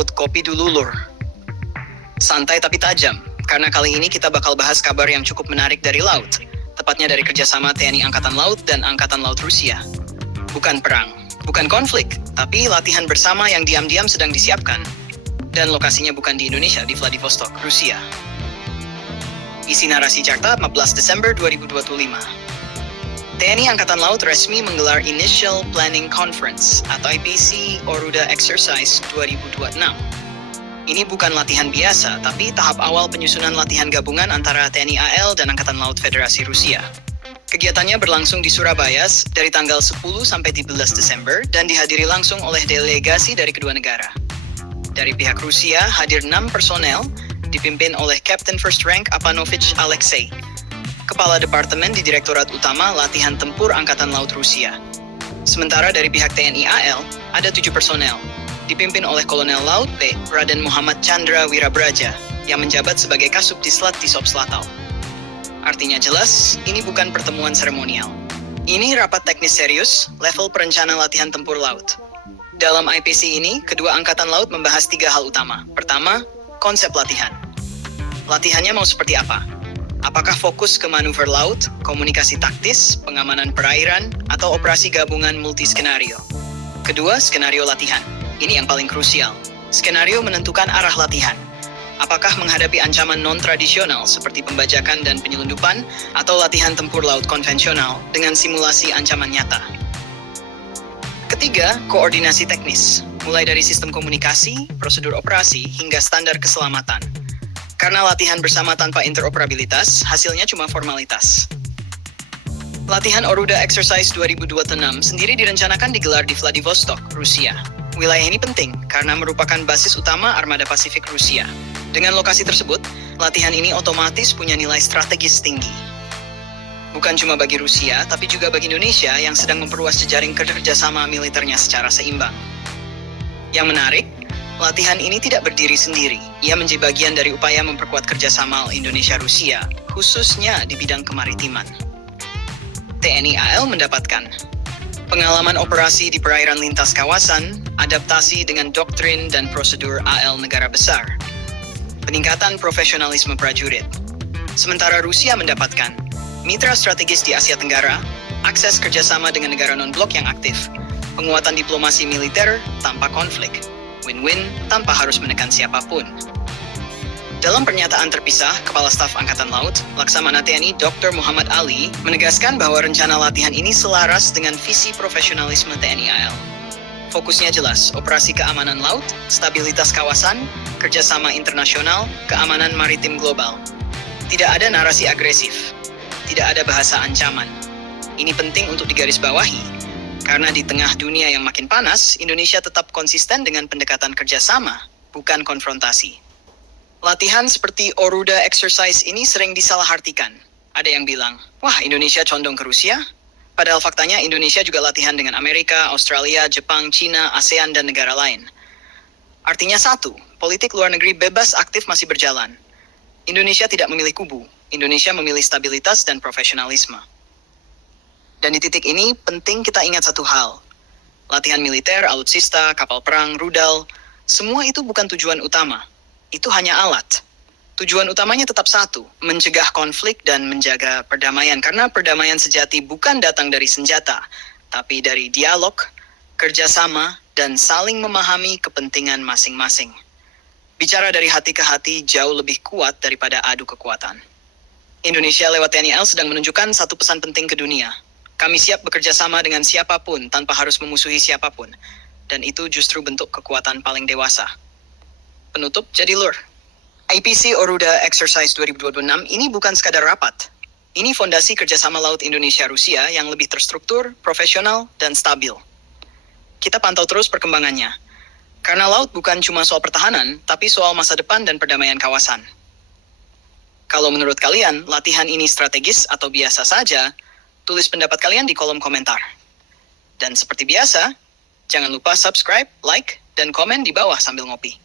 seruput kopi dulu, Lur. Santai tapi tajam, karena kali ini kita bakal bahas kabar yang cukup menarik dari laut, tepatnya dari kerjasama TNI Angkatan Laut dan Angkatan Laut Rusia. Bukan perang, bukan konflik, tapi latihan bersama yang diam-diam sedang disiapkan. Dan lokasinya bukan di Indonesia, di Vladivostok, Rusia. Isi narasi Jakarta 14 Desember 2025. TNI Angkatan Laut resmi menggelar Initial Planning Conference atau IPC Oruda Exercise 2026. Ini bukan latihan biasa, tapi tahap awal penyusunan latihan gabungan antara TNI AL dan Angkatan Laut Federasi Rusia. Kegiatannya berlangsung di Surabaya dari tanggal 10 sampai 13 Desember dan dihadiri langsung oleh delegasi dari kedua negara. Dari pihak Rusia hadir 6 personel, dipimpin oleh Captain First Rank Apanovich Alexei, Kepala Departemen di Direktorat Utama Latihan Tempur Angkatan Laut Rusia. Sementara dari pihak TNI AL, ada 7 personel, dipimpin oleh Kolonel Laut P. Raden Muhammad Chandra Wirabraja, yang menjabat sebagai Kasubdislat Tisop Selatau. Artinya jelas, ini bukan pertemuan seremonial. Ini rapat teknis serius, level perencana latihan tempur laut. Dalam IPC ini, kedua angkatan laut membahas 3 hal utama. Pertama, konsep latihan. Latihannya mau seperti apa? Apakah fokus ke manuver laut, komunikasi taktis, pengamanan perairan, atau operasi gabungan multiskenario? Kedua, skenario latihan. Ini yang paling krusial. Skenario menentukan arah latihan. Apakah menghadapi ancaman non-tradisional seperti pembajakan dan penyelundupan, atau latihan tempur laut konvensional dengan simulasi ancaman nyata? Ketiga, koordinasi teknis. Mulai dari sistem komunikasi, prosedur operasi, hingga standar keselamatan. Karena latihan bersama tanpa interoperabilitas, hasilnya cuma formalitas. Latihan Oruda Exercise 2026 sendiri direncanakan digelar di Vladivostok, Rusia. Wilayah ini penting karena merupakan basis utama Armada Pasifik Rusia. Dengan lokasi tersebut, latihan ini otomatis punya nilai strategis tinggi. Bukan cuma bagi Rusia, tapi juga bagi Indonesia yang sedang memperluas jejaring kerjasama militernya secara seimbang. Yang menarik, latihan ini tidak berdiri sendiri. Ia menjadi bagian dari upaya memperkuat kerjasama Indonesia-Rusia, khususnya di bidang kemaritiman. TNI AL mendapatkan pengalaman operasi di perairan lintas kawasan, adaptasi dengan doktrin dan prosedur AL negara besar, peningkatan profesionalisme prajurit. Sementara Rusia mendapatkan mitra strategis di Asia Tenggara, akses kerjasama dengan negara non-blok yang aktif, penguatan diplomasi militer tanpa konflik, win-win tanpa harus menekan siapapun. Dalam pernyataan terpisah, Kepala Staf Angkatan Laut, Laksamana TNI Dr. Muhammad Ali, menegaskan bahwa rencana latihan ini selaras dengan visi profesionalisme TNI AL. Fokusnya jelas, operasi keamanan laut, stabilitas kawasan, kerjasama internasional, keamanan maritim global. Tidak ada narasi agresif, tidak ada bahasa ancaman. Ini penting untuk digarisbawahi, karena di tengah dunia yang makin panas, Indonesia tetap konsisten dengan pendekatan kerjasama, bukan konfrontasi. Latihan seperti Oruda Exercise ini sering disalahartikan. Ada yang bilang, wah Indonesia condong ke Rusia? Padahal faktanya Indonesia juga latihan dengan Amerika, Australia, Jepang, China, ASEAN, dan negara lain. Artinya satu, politik luar negeri bebas aktif masih berjalan. Indonesia tidak memilih kubu, Indonesia memilih stabilitas dan profesionalisme. Dan di titik ini penting kita ingat satu hal. Latihan militer, alutsista, kapal perang, rudal, semua itu bukan tujuan utama. Itu hanya alat. Tujuan utamanya tetap satu, mencegah konflik dan menjaga perdamaian. Karena perdamaian sejati bukan datang dari senjata, tapi dari dialog, kerjasama, dan saling memahami kepentingan masing-masing. Bicara dari hati ke hati jauh lebih kuat daripada adu kekuatan. Indonesia lewat TNI AL sedang menunjukkan satu pesan penting ke dunia. Kami siap bekerja sama dengan siapapun tanpa harus memusuhi siapapun. Dan itu justru bentuk kekuatan paling dewasa. Penutup, jadi Lur. IPC Oruda Exercise 2026 ini bukan sekadar rapat. Ini fondasi kerjasama laut Indonesia-Rusia yang lebih terstruktur, profesional, dan stabil. Kita pantau terus perkembangannya. Karena laut bukan cuma soal pertahanan, tapi soal masa depan dan perdamaian kawasan. Kalau menurut kalian, latihan ini strategis atau biasa saja, tulis pendapat kalian di kolom komentar. Dan seperti biasa, jangan lupa subscribe, like, dan komen di bawah sambil ngopi.